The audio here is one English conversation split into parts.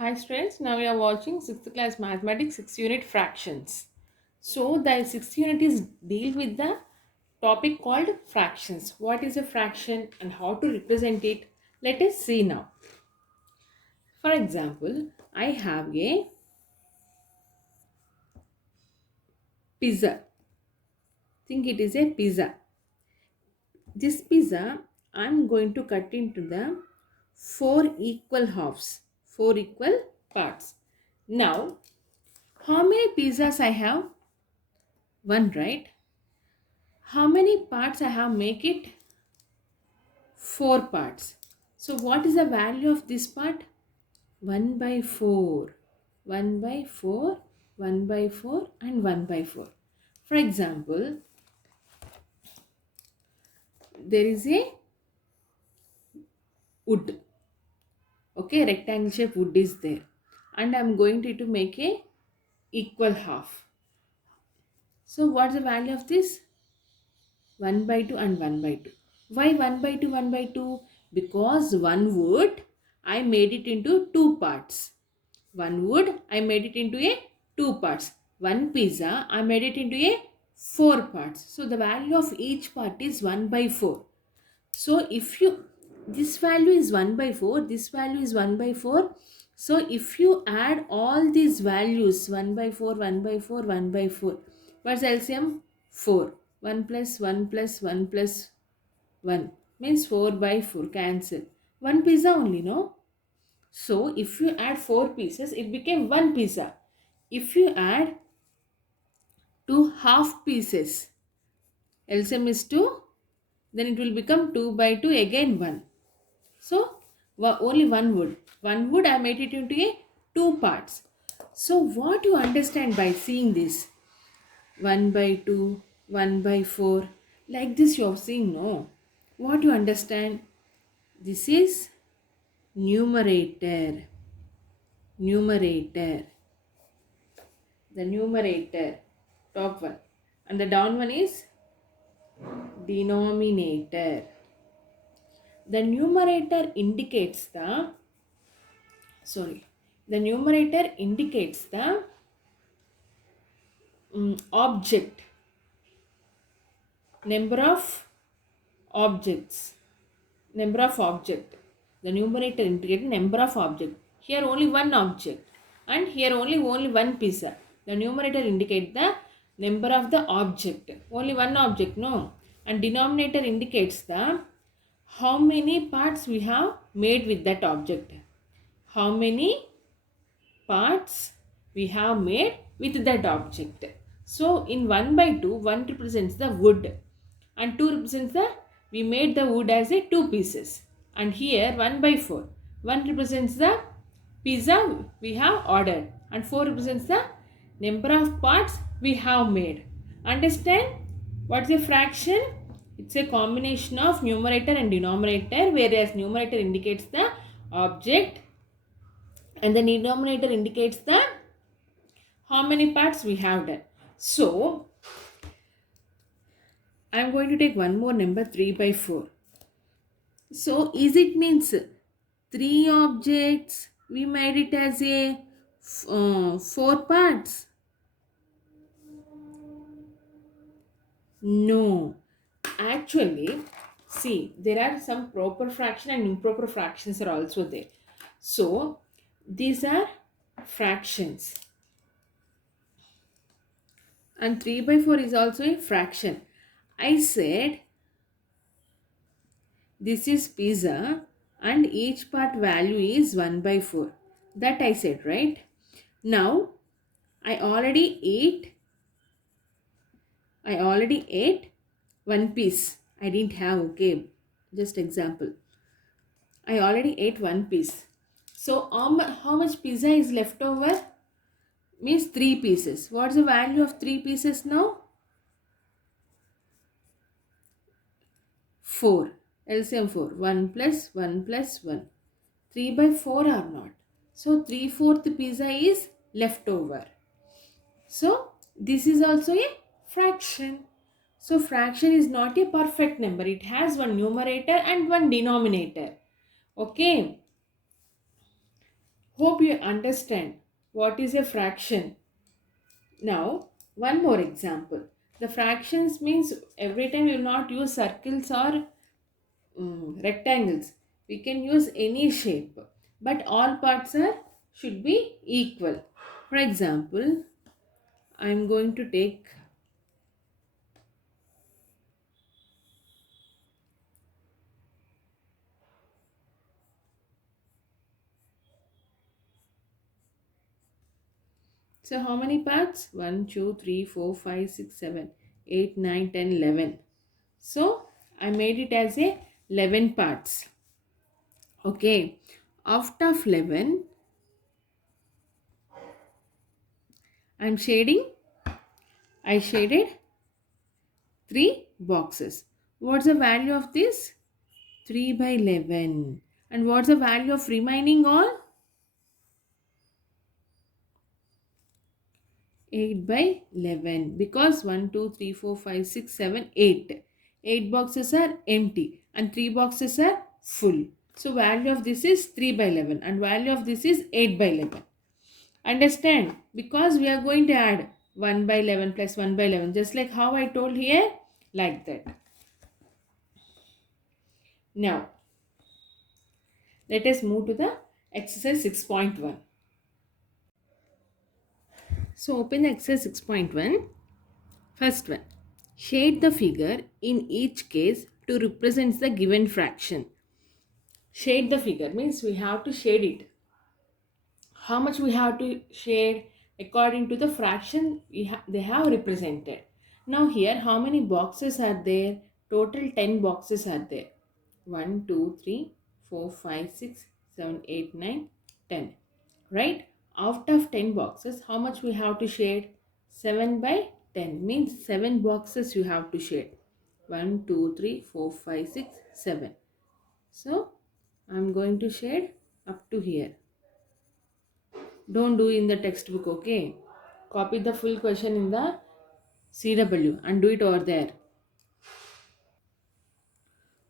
Hi students, now we are watching 6th class mathematics 6th unit fractions. So the 6th unit is deal with the topic called fractions. What is a fraction and how to represent it? Let us see now. For example, I have a pizza. Think it is a pizza. This pizza I am going to cut into the four equal halves, four equal parts. Now, how many pizzas I have? One, right? How many parts I have make it? Four parts. So what is the value of this part? 1 by 4. 1 by 4, 1 by 4 and 1 by 4. For example, there is a wood. Okay, rectangle shape wood is there. And I am going to make a equal half. So what's the value of this? 1 by 2 and 1 by 2. Why 1 by 2, 1 by 2? Because one wood, I made it into two parts. One wood, I made it into a two parts. One pizza, I made it into a four parts. So the value of each part is 1 by 4. So if you, this value is 1 by 4, this value is 1 by 4. So if you add all these values 1 by 4, 1 by 4, 1 by 4, what's LCM? 4. 1 plus 1 plus 1 plus 1 means 4 by 4, cancel. One pizza only, no? So if you add 4 pieces, it became one pizza. If you add two half pieces, LCM is 2, then it will become 2 by 2, again 1. So only one wood. One wood I made it into a two parts. So what you understand by seeing this? 1 by 2, 1 by 4. Like this you are seeing, no? What you understand? This is numerator. Numerator. The numerator. Top one. And the down one is denominator. The numerator indicates the numerator indicates the object, number of objects, number of object. The numerator indicates number of object. Here only one object and here only one pizza. The numerator indicates the number of the object, only one object, no? And denominator indicates the how many parts we have made with that object. How many parts we have made with that object. So in 1 by 2, 1 represents the wood and 2 represents the, we made the wood as a 2 pieces. And here 1 by 4, 1 represents the pizza we have ordered and 4 represents the number of parts we have made. Understand? What's a fraction? It's a combination of numerator and denominator, whereas numerator indicates the object and the denominator indicates the how many parts we have done. So I am going to take one more number, 3 by 4. So is it means 3 objects we made it as a 4 parts? No. Actually, see, there are some proper fraction and improper fractions are also there. So these are fractions. And 3 by 4 is also a fraction. I said this is pizza and each part value is 1 by 4. That I said, right? Now, I already ate one piece. I didn't have, okay, just example. I already ate one piece. So, how much pizza is left over? Means 3 pieces. What's the value of 3 pieces now? 4. LCM 4. 1 plus 1 plus 1. 3 by 4 are not. So 3/4 pizza is left over. So this is also a fraction. So fraction is not a perfect number. It has one numerator and one denominator. Okay. Hope you understand what is a fraction. Now, one more example. The fractions means every time you will not use circles or rectangles. We can use any shape, but all parts are should be equal. For example, I am going to take, so how many parts? 1, 2, 3, 4, 5, 6, 7, 8, 9, 10, 11. So I made it as a 11 parts. Okay. Out of 11, I'm shading. I shaded 3 boxes. What's the value of this? 3 by 11. And what's the value of remaining all? 8 by 11. Because 1, 2, 3, 4, 5, 6, 7, 8. 8 boxes are empty and 3 boxes are full. So value of this is 3 by 11 and value of this is 8 by 11. Understand? Because we are going to add 1 by 11 plus 1 by 11. Just like how I told here. Like that. Now, let us move to the exercise 6.1. So open the exercise 6.1. First one. Shade the figure in each case to represent the given fraction. Shade the figure means we have to shade it. How much we have to shade according to the fraction they have represented. Now here how many boxes are there? Total 10 boxes are there. 1, 2, 3, 4, 5, 6, 7, 8, 9, 10. Right? Out of 10 boxes, how much we have to shade? 7 by 10 means 7 boxes you have to shade. 1, 2, 3, 4, 5, 6, 7. So, I am going to shade up to here. Don't do in the textbook, okay? Copy the full question in the CW and do it over there.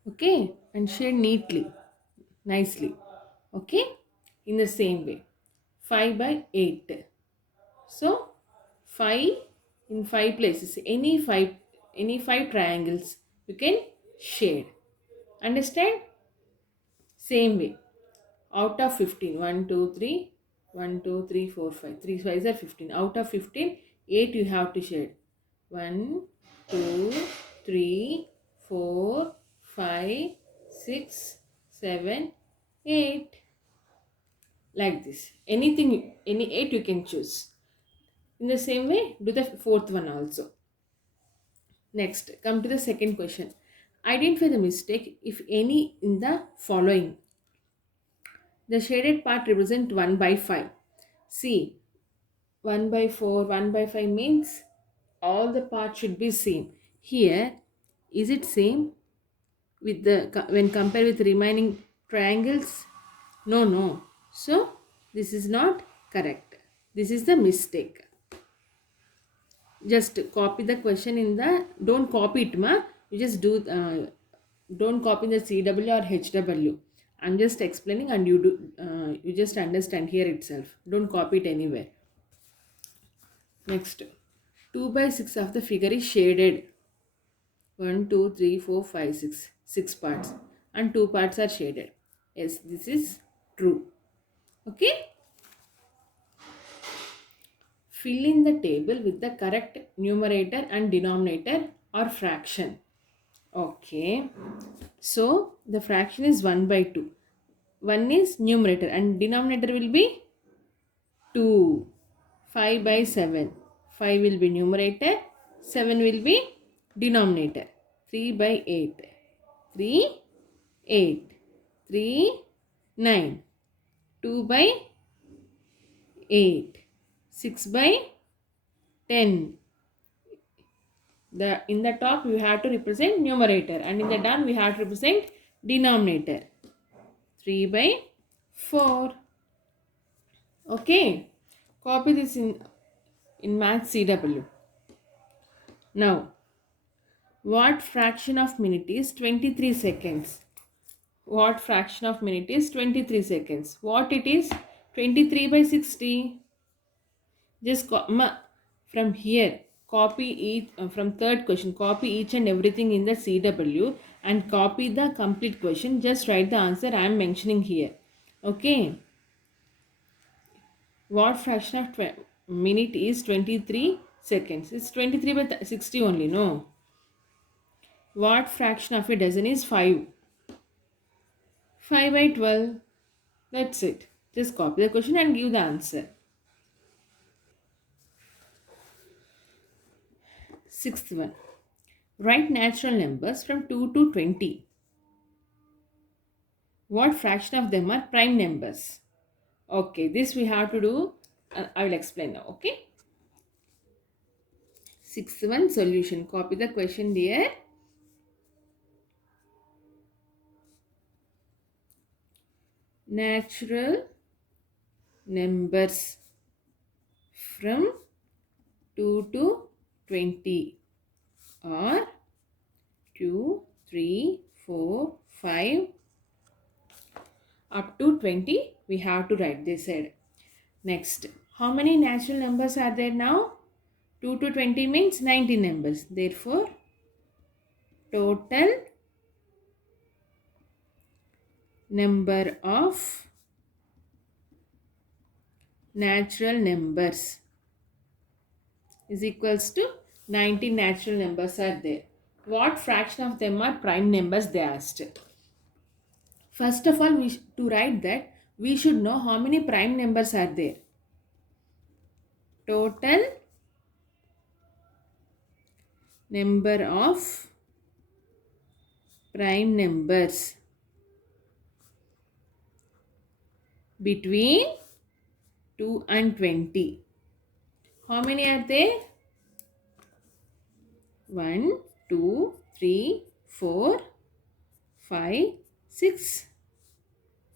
Okay? And shade neatly, nicely. Okay? In the same way. 5 by 8. So 5 in 5 places. Any five triangles you can shade. Understand? Same way. Out of 15. 1, 2, 3. 1, 2, 3, 4, 5. 3 5s are 15. Out of 15, 8 you have to shade. 1, 2, 3, 4, 5, 6, 7, 8. Like this. Anything, any 8 you can choose. In the same way, do the fourth one also. Next, come to the second question. Identify the mistake, if any, in the following. The shaded part represent 1 by 5. See, 1 by 4, 1 by 5 means all the parts should be same. Here, is it same with the when compared with remaining triangles? No, no. So, this is not correct. This is the mistake. Just copy the question in the, don't copy it ma, you just do don't copy the CW or HW. I'm just explaining and you do you just understand here itself, don't copy it anywhere. Next, 2 by 6 of the figure is shaded. 1 2 3 4 5 6, 6 parts and 2 parts are shaded. Yes, this is true. Okay, fill in the table with the correct numerator and denominator or fraction. Okay. So the fraction is 1 by 2. 1 is numerator and denominator will be 2. 5 by 7. 5 will be numerator. 7 will be denominator. 3 by 8. 3, 8. 3, 9. 2 by 8. 6 by 10. In the top we have to represent numerator and in the down we have to represent denominator. 3 by 4. Okay. Copy this in Math CW. Now, what fraction of minute is 23 seconds? What fraction of minute is 23 seconds? What it is? 23 by 60. Just from here, copy each from third question, copy each and everything in the CW and copy the complete question. Just write the answer I am mentioning here. Okay. What fraction of minute is 23 seconds? It's 23 by 60 only, no? What fraction of a dozen is 5? 5 by 12. That's it. Just copy the question and give the answer. Sixth one. Write natural numbers from 2 to 20. What fraction of them are prime numbers? Okay, this we have to do. I will explain now. Okay. Sixth one solution. Copy the question there. Natural numbers from 2 to 20 are 2, 3, 4, 5 up to 20. We have to write this said. Next, how many natural numbers are there now? 2 to 20 means 90 numbers. Therefore, total number of natural numbers is equals to 90 natural numbers are there. What fraction of them are prime numbers they asked. First of all, to write that, we should know how many prime numbers are there. Total number of prime numbers between 2 and 20. How many are there? 1, 2, 3, 4, 5, 6,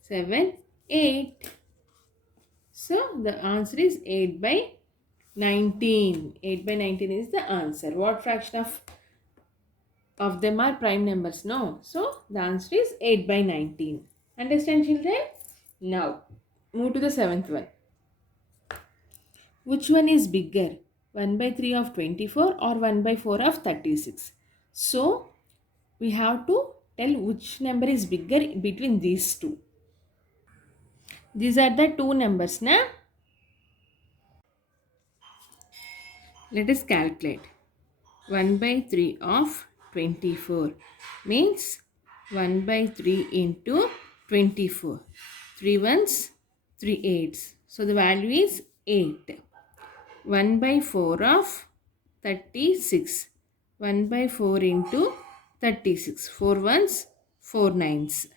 7, 8. So the answer is 8 by 19. 8 by 19 is the answer. What fraction of them are prime numbers? No. So the answer is 8 by 19. Understand, children? Now move to the seventh one. Which one is bigger? 1 by 3 of 24 or 1 by 4 of 36? So we have to tell which number is bigger between these two. These are the two numbers, na? Let us calculate. 1 by 3 of 24 means 1 by 3 into 24. 3 ones, 3 eights. So the value is 8. 1 by 4 of 36. 1 by 4 into 36. 4 ones, 4 nines.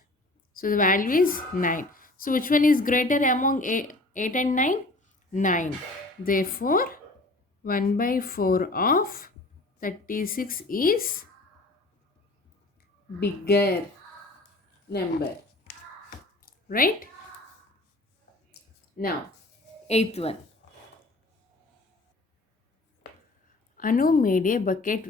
So the value is 9. So which one is greater among 8 and 9? 9. Therefore, 1 by 4 of 36 is bigger number. Right? Now, eighth one. Anu made a bouquet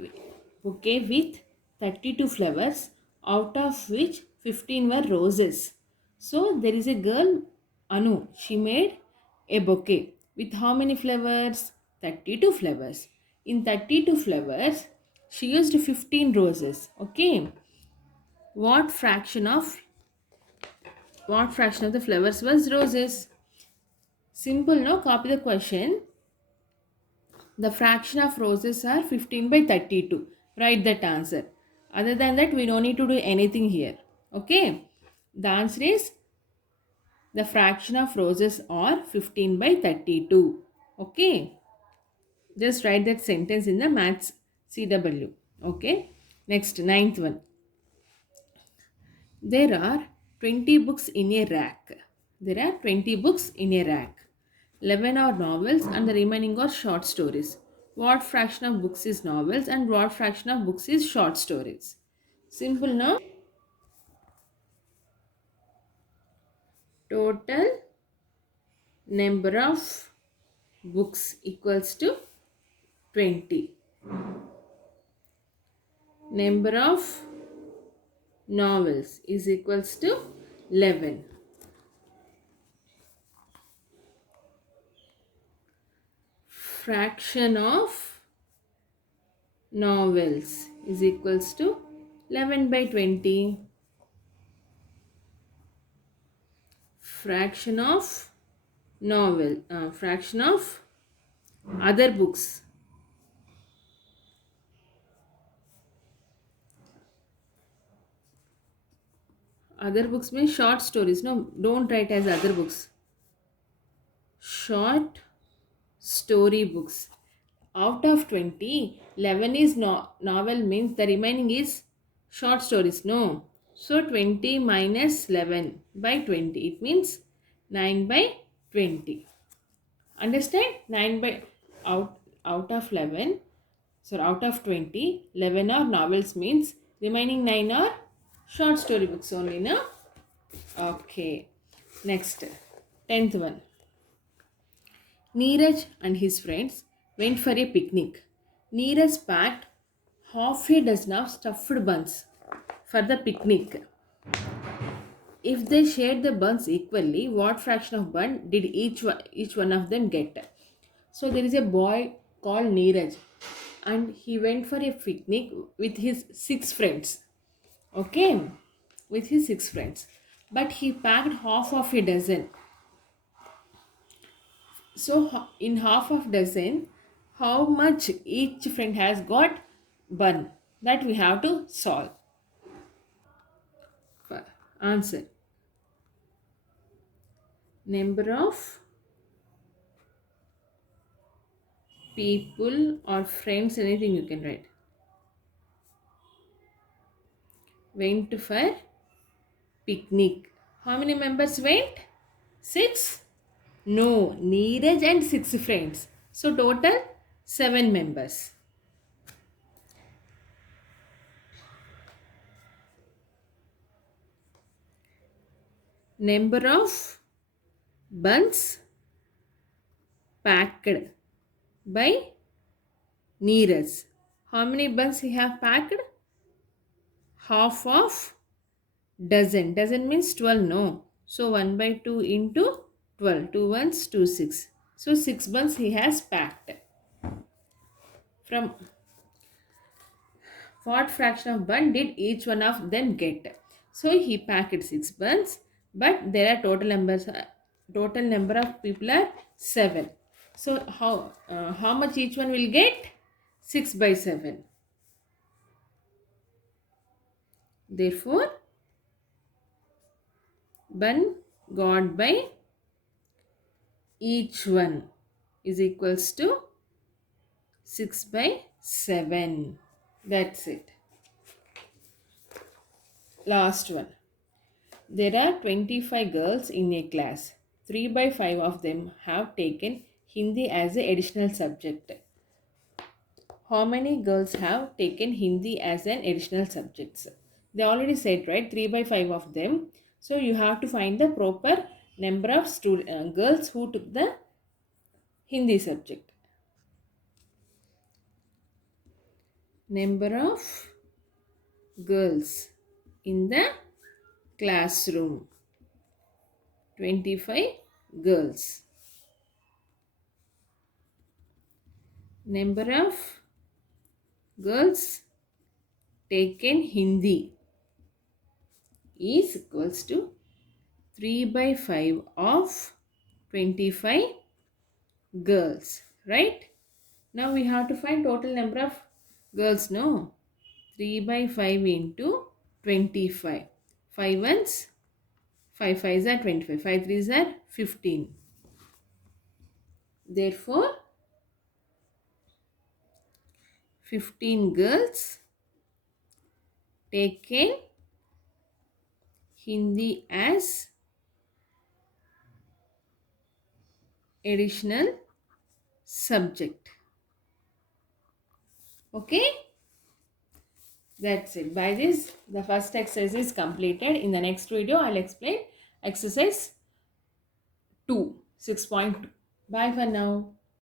with 32 flowers, out of which 15 were roses. So there is a girl, Anu. She made a bouquet with how many flowers? 32 flowers. In 32 flowers, she used 15 roses. Okay. What fraction of the flowers was roses? Simple, no? Copy the question. The fraction of roses are 15 by 32. Write that answer. Other than that, we don't need to do anything here. Okay. The answer is the fraction of roses are 15 by 32. Okay. Just write that sentence in the maths CW. Okay. Next, ninth one. There are 20 books in a rack. There are 20 books in a rack. 11 are novels and the remaining are short stories. What fraction of books is novels and what fraction of books is short stories? Simple, no? Total number of books equals to 20. Number of novels is equals to 11. fraction of novels is equals to 11 by 20. Fraction of fraction of other books. Other books means short stories. No, don't write as other books. Short story books. Out of 20, 11 is novel means the remaining is short stories. No. So 20 minus 11 by 20. It means 9 by 20. Understand? 9 by out of 11. So out of 20, 11 are novels means remaining 9 are short story books only. No? Okay. Next. 10th one. Neeraj and his friends went for a picnic. Neeraj packed half a dozen of stuffed buns for the picnic. If they shared the buns equally, what fraction of bun did each one of them get? So there is a boy called Neeraj and he went for a picnic with his 6 friends. Okay, with his 6 friends. But he packed half of a dozen. So in half of dozen, how much each friend has got bun? That we have to solve. Answer. Number of people or friends, anything you can write. Went for picnic. How many members went? 6? No, Neeraj and 6 friends. So total 7 members. Number of buns packed by Neeraj. How many buns he have packed? Half of dozen. Dozen means 12, no. So 1 by 2 into 12. 2 ones, 2 6. So 6 buns he has packed. From what fraction of bun did each one of them get? So he packed 6 buns, but there are total number of people are 7. So how much each one will get? 6 by 7. Therefore, bun got by each one is equals to 6 by 7. That's it. Last one. There are 25 girls in a class. 3 by 5 of them have taken Hindi as an additional subject. How many girls have taken Hindi as an additional subject? They already said, right? 3 by 5 of them. So you have to find the proper number of girls who took the Hindi subject. Number of girls in the classroom. 25 girls. Number of girls taken Hindi is equals to 3 by 5 of 25 girls. Right? Now we have to find total number of girls. No. 3 by 5 into 25. 5 ones, 5 5s are 25. 5 3s are 15. Therefore, 15 girls taken Hindi as additional subject. Okay? That's it. By this, the first exercise is completed. In the next video, I'll explain exercise 2, 6.2. Bye for now.